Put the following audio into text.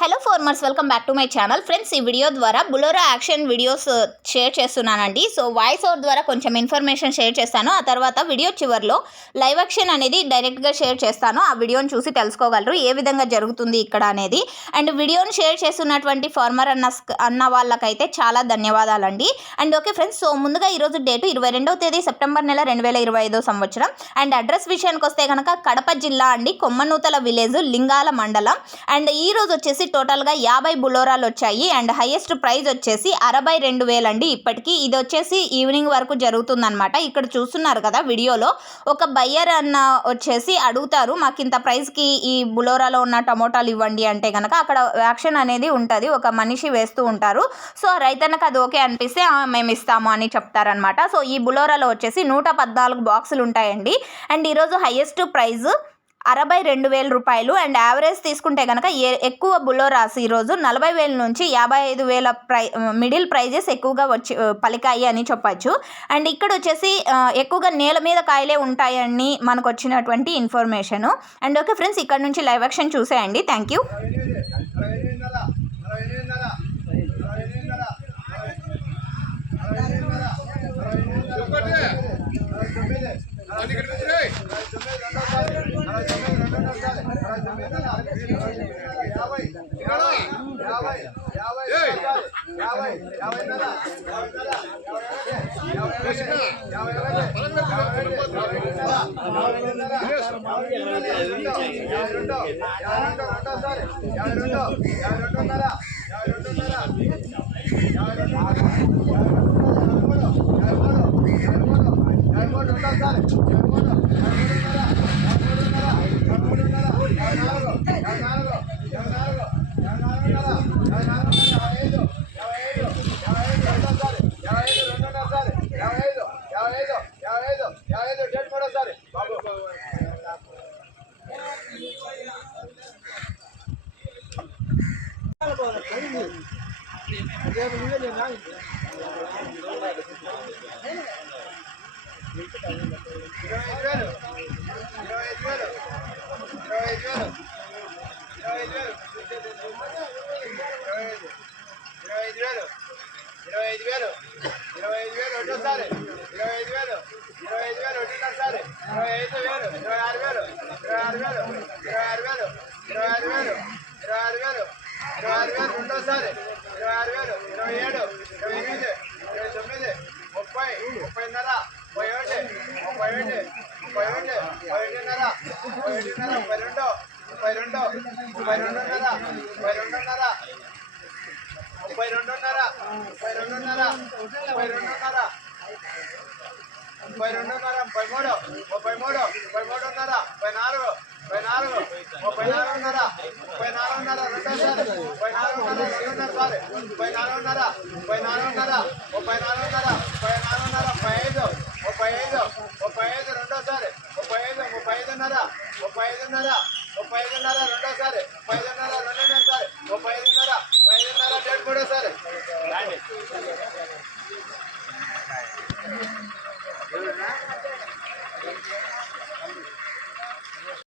Hello farmers welcome back to my channel friends ఈ video ద్వారా బులోరా action videos share చేస్తున్నానండి. So voice over ద్వారా కొంచెం ఇన్ఫర్మేషన్ షేర్ చేస్తాను. ఆ తర్వాత వీడియో చివరిలో లైవ్ యాక్షన్ అనేది డైరెక్ట్గా షేర్ చేస్తాను. ఆ వీడియోని చూసి తెలుసుకోగలరు. ఏ విధంగా జరుగుతుంది ఇక్కడ అనేది. అండ్ వీడియోని షేర్ చేస్తున్నటువంటి ఫార్మర్ అన్న అన్న వాళ్ళకైతే చాలా ధన్యవాదాలండి. అండ్ ఓకే ఫ్రెండ్స్ సో ముందుగా ఈరోజు డేటు ఇరవై రెండవ తేదీ సెప్టెంబర్ నెల రెండు వేల ఇరవై ఐదో సంవత్సరం. అండ్ అడ్రస్ విషయానికి వస్తే కనుక కడప జిల్లా అండి కొమ్మనూతల విలేజ్ లింగాల మండలం. అండ్ ఈరోజు వచ్చేసి టోటల్గా యాభై బులోరాలు వచ్చాయి అండ్ హైయెస్ట్ ప్రైస్ వచ్చేసి అరవై రెండు వేలండి. ఇప్పటికీ ఇది వచ్చేసి ఈవినింగ్ వరకు జరుగుతుందనమాట ఇక్కడ చూస్తున్నారు కదా వీడియోలో. ఒక బయ్యర్ అన్న వచ్చేసి అడుగుతారు మాకు ఇంత ప్రైస్కి ఈ బులోరాలో ఉన్న టమోటాలు ఇవ్వండి అంటే కనుక అక్కడ యాక్షన్ అనేది ఉంటుంది. ఒక మనిషి వేస్తూ ఉంటారు. సో రైతన్నకు అది ఓకే అనిపిస్తే మేము ఇస్తాము అని చెప్తారనమాట సో ఈ బులోరాలో వచ్చేసి నూట పద్నాలుగు బాక్సులు ఉంటాయండి అండ్ ఈరోజు హైయెస్ట్ ప్రైజ్ అరవై రెండు వేల రూపాయలు అండ్ యావరేజ్ తీసుకుంటే కనుక ఏ ఎక్కువ బులోరాస్ ఈరోజు నలభై వేల నుంచి యాభై ఐదు వేల ప్రై మిడిల్ ప్రైజెస్ ఎక్కువగా వచ్చి పలికాయి అని చెప్పచ్చు అండ్ ఇక్కడ వచ్చేసి ఎక్కువగా నేల మీద కాయలే ఉంటాయని మనకు వచ్చినటువంటి ఇన్ఫర్మేషను అండ్ ఓకే ఫ్రెండ్స్ ఇక్కడ నుంచి లైవ్ యాక్షన్ చూసేయండి థ్యాంక్ యూ ఇరవై యాభై వేలు యాభై ఐదు యాభై రెండు ఐదు వేలు ఒకటోసారి ఇరవై ఐదు వేలు ఇరవై ఐదు వేలు ఒకటిన్నరసారి ఇరవై ఐదు వేలు ఇరవై ఆరు వేలు ఇరవై ఆరు వేలు ఇరవై ఆరు వేలు ఇరవై ఆరు వేలు ఇరవై ఆరు వేలు ఇరవై ఆరు వేలు రెండోసారి ఇరవై ఆరు వేలు ఇరవై ఏడు ఇరవై ఎనిమిది ఇరవై తొమ్మిది ముప్పై ముప్పైన్నర ముప్పై ఒకటి ముప్పై ఒకటి ముప్పై ఒకటి ముప్పై ఒకటిన్నర ముప్పై ఒకటిన్నర ముప్పై రెండు ముప్పై రెండు ముప్పై రెండున్నర ముప్పై రెండున్నర ముప్పై రెండున్నర ముప్పై రెండున్నర ముప్పై రెండున్నర ముప్పై రెండున్నర ముప్పై మూడు ముప్పై మూడు ముప్పై మూడున్నర ముప్పై నాలుగు ముప్పై నాలుగు ముప్పై నాలుగున్నర ముప్పై నాలుగున్నర రెండోసారి ముప్పై నాలుగున్నర రెండున్నర సారి. ముప్పై నాలుగున్నర ముప్పై నాలుగున్నర ముప్పై నాలుగున్నర ముప్పై నాలుగున్నర ముప్పై ఐదు ముప్పై ఐదు ముప్పై ఐదు రెండోసారి ముప్పై ఐదు ముప్పై ఐదున్నర ముప్పై ఐదున్నర ముప్పై ఐదున్నర రెండోసారి ముప్పై ఐదున్నర రెండున్నర సారి. ముప్పై ఐదున్నర ముప్పై ఐదున్నర డేట్ మూడోసారి